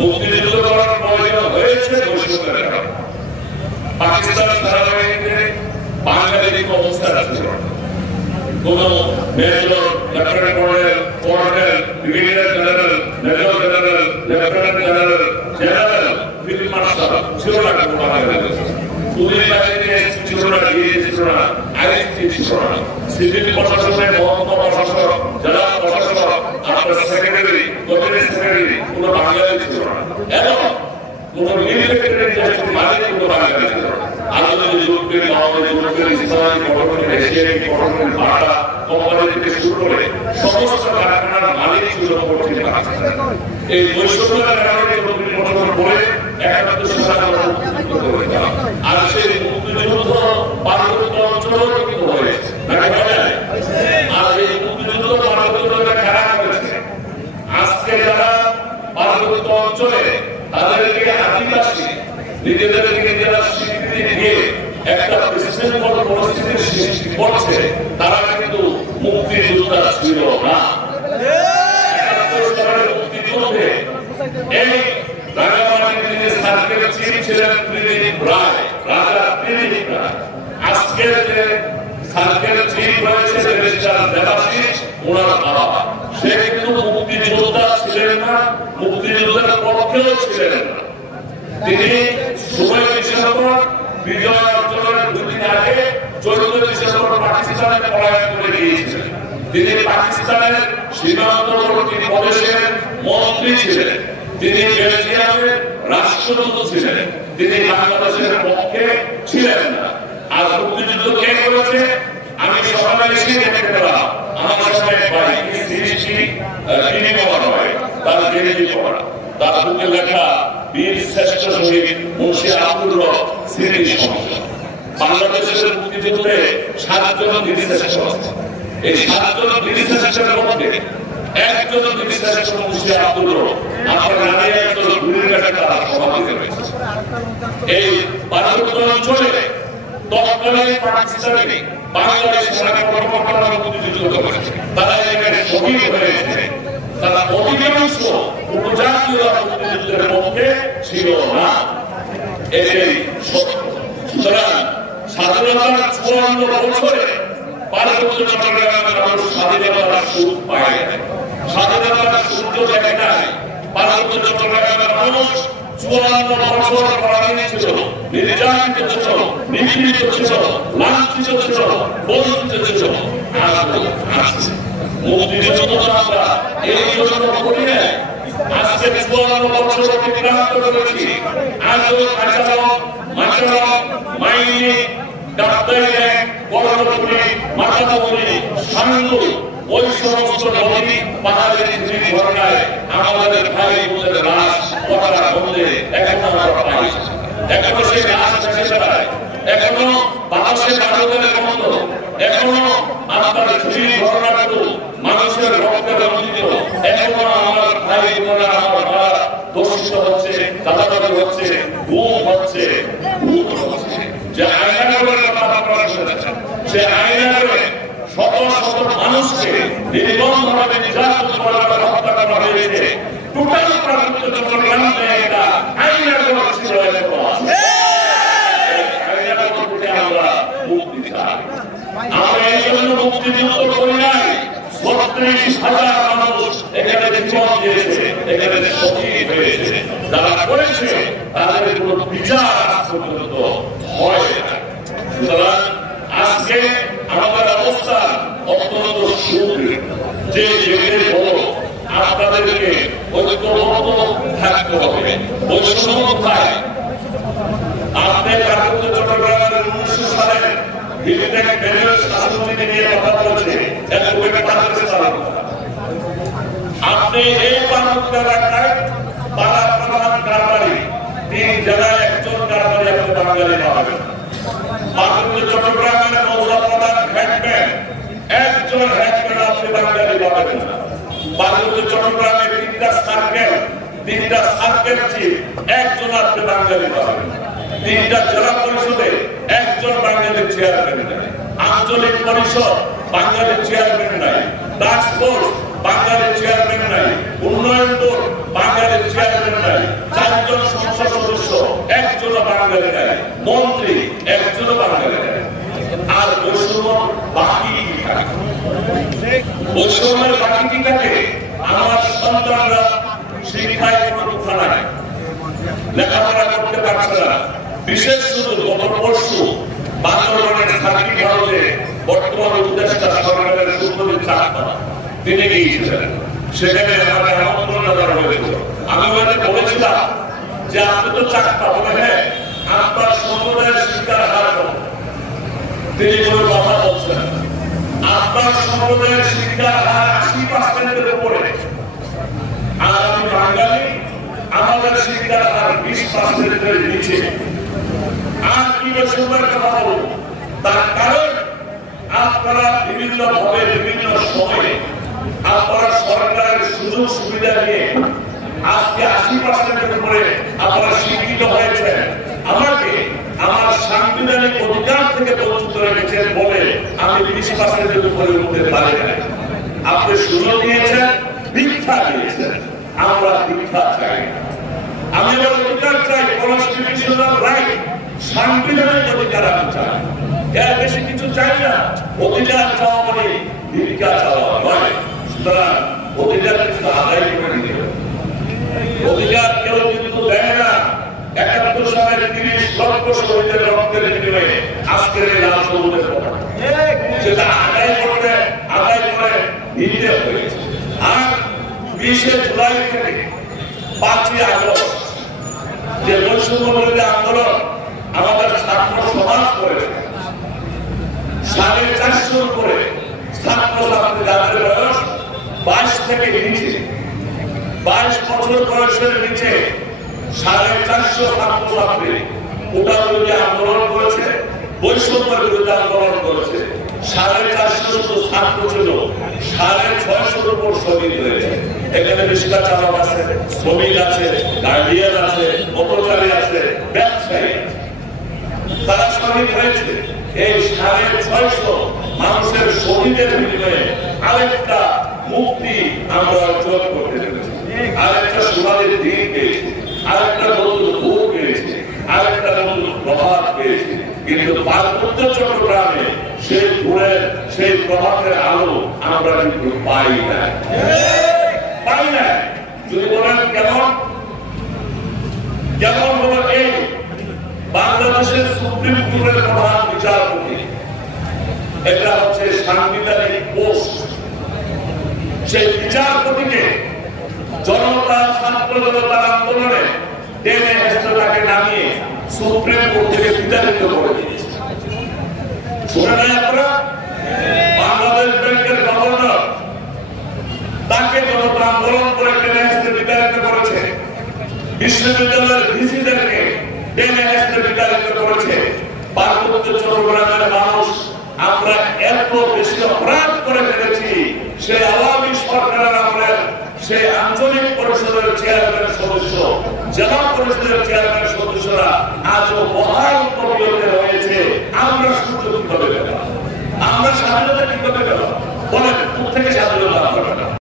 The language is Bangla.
মুক্তিযুদ্ধ করার প্রয়োজন হয়েছে বৈষম্যের কারণে। পাকিস্তান ধারাবাহিকে বাঙালির কোনো অবস্থা রাখতে পারে কোন major, lieutenant colonel, colonel, brigadier general, major general, lieutenant general, general, field marshal ছিল না কোনো বাঙালির। পুলিশ বাহিনীতে ছিল না, ডিএসি ছিল না, আইএসপি ছিল না, সিভিল প্রশাসনের মহকুমা প্রশাসক, জেলা প্রশাসক, আপনার সেক্রেটারি, গভর্নমেন্ট সেক্রেটারি কোনো বাঙালি ছিল না, এবং কোন মিলিটারি মালিক কোনো বাঙালি ছিল না। আলাদা যুদ্ধের মামলা, যুদ্ধের ইসলামী গঠনের, এশিয়াটিক গঠনের ভাড়া কোম্পানি থেকে শুরু করে সমস্ত কারখানার মালিক ছিল পশ্চিম পাকিস্তান। এই বৈষম্যের কারণে বছর পরে ৭১ সালে আর সেই মুক্তিযুদ্ধ পার্বত্য অঞ্চলেও কিন্তু হয়েছে। আর এই মুক্তিযুদ্ধ পার্বত্য কারা করেছে? আজকে যারা পার্বত্য অঞ্চলে তাদেরকে আদিবাসী নিজেদেরকে নিজেরা স্বীকৃতি দিয়ে একটা বিশৃঙ্খল পরিস্থিতির সৃষ্টি করছে, তারা কিন্তু মুক্তিযোদ্ধা ছিল না। মুক্তিযুদ্ধে এই রাঙ্গামাটির যিনি সার্কেল চিফ ছিলেন ত্রিদিব রায়, রাজা ত্রিদিব রায়, আজকের যে সার্কেল চিফ হয়েছে ব্যারিস্টার দেবাশিস, ওনার বাবা, সে কিন্তু মুক্তিযোদ্ধা ছিলেন না, মুক্তিযুদ্ধের পক্ষেও ছিলেন না। তিনি ১৬ ডিসেম্বর বিজয় অর্জনের ২ দিন আগে ১৪ ডিসেম্বর পাকিস্তানে পলায়ন করে গিয়েছিলেন। তিনি পাকিস্তানের সীমান্তবর্তী প্রদেশের মন্ত্রী ছিলেন, তিনি বেলজিয়ামের রাষ্ট্রদূত ছিলেন, তিনি বাংলাদেশের পক্ষে ছিলেন না। আর মুক্তিযুদ্ধ কে করেছে? আমি সকালে এসে দেখতে পেলাম আমার সামনে বাড়ি সৃষ্টি তিনি হয় তার গেঞ্জি পড়া, তার বুকে লেখা বীর শ্রেষ্ঠ শহীদ মুন্সি আব্দুর রব স্মৃতি সংসদ। বাংলাদেশের মুক্তিযুদ্ধে ৭ জন বীর শ্রেষ্ঠ, এই ৭ জন বীর শ্রেষ্ঠের মধ্যে একজন বীর শ্রেষ্ঠ মুন্সি আব্দুর রব, আপনার নামে একজন গুলির কাছে তার সমাধি রয়েছে। এই পার্বত্য অঞ্চলে তৎকালীন পাকিস্তানি বাংলাদেশ সেনা কর্মকর্তারা মুক্তিযুদ্ধ করেছে, তারা এখানে শহীদ হয়েছে। তারা অধিকাংশ উপজাতীয় মুক্তিযুদ্ধের পক্ষে ছিল না। এই সুতরাং স্বাধীনতার ৫৪ বছরে পার্বত্য চট্টগ্রামের মানুষ স্বাধীনতার সুখ পায় না, স্বাধীনতার সূর্য দেখে নাই। পার্বত্য চট্টগ্রামের মানুষ ৫৪ বছর পরাধীন ছিল, নির্যাতিত ছিল, নিপীড়িত ছিল, লাঞ্ছিত ছিল, বঞ্চিত ছিল। আসছে মুক্তিযুদ্ধ আমরা এই জন্য করি না, আজকে ৫৪ বছর অতিক্রান্ত করেছি। আজও কাঁচালক, মাচালক, মাইনি, ডাক্তারি, কর্মপুরী, মাতামুরি, সাঙ্গু, ওই সমস্ত নদী পাহাড়ের ঝর্ণায় আমাদের ভাই বোনদের লাশ পড়ার বন্ধে এখনো আমরা পাই। এখনো সেই লাশ ভেসে বেড়ায়, এখনো বাতাসে বাদলের গন্ধ, এখনো আপনার ঝুড়ি ঝর্ণাগুলো মানুষের রক্তের রঞ্জিত। এখনো আমার ভাই বোনেরা, আমার বাবা দোষিত হচ্ছে, দাদাদাদি হচ্ছে, গুম হচ্ছে, ভূত হচ্ছে। যে আইনাগরের কথা আপনারা শুনেছেন, সে আইনাগরে শত শত মানুষকে নির্মমভাবে নির্যাতন করা, হত্যা করা হয়েছে। টোটাল পার্বত্য চট্টগ্রাম জায়গা আইনাগর ছিল। আমরা মুক্তি চাই, আমরা এই জন্য মুক্তিযুদ্ধ করি নাই। ৩৬,০০০ মানুষ এখানে জীবন দিয়েছে, এখানে শহীদ হয়েছে। যারা করেছে তাদের কোনো বিচার পর্যন্ত হয় না। সুতরাং আজকে আমাদের অবস্থা অত্যন্ত সুদৃঢ়। যে যেখানে বড় আপনাদেরকে ঐক্যবদ্ধ থাকতে হবে, বৈষম্য কোথায়? আপনি পার্বত্য চট্টগ্রামের ১৯০০ সালের বিলিটেক ব্যারিয়ার শাসননীতি নিয়ে কথা বলছে, আপনি এই পার্বত্য এলাকায় পাড়া প্রধান কারবারি ৩ জেলায় একজন কারবারি আপনি বাঙালি পাবেন। পার্বত্য চট্টগ্রামের মৌজা প্রধান হ্যান্ডম্যান একজন হ্যান্ডম্যান আপনি বাঙালি পাবেন না। পার্বত্য চট্টগ্রামের ৩টা সার্কেল, ৩টা সার্কেল চিফ একজন আপনি বাঙালি পাবেন। ৩টা জেলা পরিষদে একজন বাঙালির চেয়ারম্যান নাই, আঞ্চলিক পরিষদ বাঙালির চেয়ারম্যান নাই, টাস্ক ফোর্স বাঙালির চেয়ারম্যান নাই, উন্নয়ন বোর্ড বাঙালির চেয়ারম্যান নাই। মন্ত্রী একজনও বাঙালি আর বৈষম্য বাকি কি থাকে? বৈষম্যের বাকি কি থাকে? আমার সন্তানরা শিক্ষায় কোনো দুঃখ নাই, লেখাপড়া করতে পারছে না। বিশেষ শুধু গত পরশু বান্দরবানের সার্কিট হাউসে বর্তমান উপদেষ্টা সরকারের সুপ্রদীপ চাকমা তিনি গিয়েছিলেন। সেখানে আমাকে আমন্ত্রণ করা হয়েছিল। আমি বলেছিলাম যে আপনি তো চাকমা, বলে হ্যাঁ আপনার সম্প্রদায়ের শিক্ষার হার কত? তিনি কোনো কথা বলছেন, আপনার সম্প্রদায়ের শিক্ষার হার 80% উপরে, আর আমি বাঙালি, আমাদের শিক্ষার হার 20% নিচে। আর কি বৈষম্যের কথা বলব? তার কারণ আপনারা বিভিন্ন ভাবে বিভিন্ন সময়ে আপনারা সরকারের সুযোগ সুবিধা নিয়ে আজকে 80% উপরে আপনারা শিক্ষিত হয়েছেন। আমাকে আমার সাংবিধানিক অধিকার থেকে বঞ্চিত রেখেছেন বলে আমি 20% উপরে উঠতে পারি না। আপনি সুযোগ দিয়েছেন, ভিক্ষা দিয়েছেন, আমরা ভিক্ষা চাই না। আমি আমার অধিকার চাই, কনস্টিটিউশনাল রাইট, সাংবিধানিক অধিকার আমি চাই, এর বেশি কিছু চাই না। অধিকার চাওয়া মানে ভিক্ষা চাওয়া নয়। সুতরাং অধিকার কিন্তু আদায় করে দিতে হবে। অধিকার কেউ কিন্তু দেয় না। ৭১ সালের ৩০ লক্ষ শহীদের রক্তের বিনিময়ে আজকের এই লাল সবুজের কথা সেটা আদায় করে দিতে হয়েছে। আর ২০শে জুলাই থেকে ৫ই আগস্ট যে বৈষম্য বিরোধী আন্দোলন আমাদের ছাত্র সমাজ করেছে, ৪৫০ করে ছাত্রছাত্রী যাদের বয়স ২২ থেকে নিচে, ২২ বছর বয়সের নিচে ৪৫০ ছাত্রছাত্রী ওটার বিরুদ্ধে আন্দোলন করেছে, বৈষম্যের বিরুদ্ধে আন্দোলন করেছে। ৪৫০ শুধু ছাত্র ছিল, ৬৫০ উপর শহীদ হয়েছে। এখানে রিক্সা চালক আছে, শ্রমিক আছে, গার্ডিয়ান আছে, পথচারী আছে, ব্যবসায়ী আছে, তারা শহীদ হয়েছে। এই ৬৫০ মানুষের শহীদের বিনিময়ে আরেকটা মুক্তি আমরা অর্জন করতে পেরেছি, আরেকটা সোনালী দিন পেয়েছি, আরেকটা নতুন ভোগ পেয়েছি, আরেকটা নতুন প্রভাত পেয়েছি। কিন্তু পার্বত্য চট্টগ্রামে সেই ভোরের সেই প্রভাতের আলো আমরা কিন্তু পাই না। যদি বলেন কেমন হলো, এই বাংলাদেশের সুপ্রিম কোর্টের প্রধান বিচারপতি, এটা হচ্ছে সাংবিধানিক পোস্ট। সেই বিচারপতিকে জনতা ছাত্র জনতার আন্দোলনে টেনে হেসে তাকে নামিয়ে সুপ্রিম কোর্ট থেকে বিতাড়িত করে দিয়েছে। শুনে নাই আপনারা? বাংলাদেশ ব্যাংকের গভর্নর তাকে জনতা আন্দোলন করে টেনে হেসে বিতাড়িত করেছে। বিশ্ববিদ্যালয়ের ভিসিদেরকে টেনে হেসে বিতাড়িত করেছে। পার্বত্য চট্টগ্রামের মানুষ আমরা এত বেশি অপরাধ করে ফেলেছি, সেই আওয়ামী সরকারের আমলের সেই আঞ্চলিক পরিষদের চেয়ারম্যান সদস্য, জেলা পরিষদের চেয়ারম্যান সদস্যরা আজও বহাল তবিয়তে রয়েছে। আমরা সুযোগ কিভাবে পেলাম? আমরা স্বাধীনতা কিভাবে পেলাম? বলেন, কোথা থেকে স্বাধীনতা?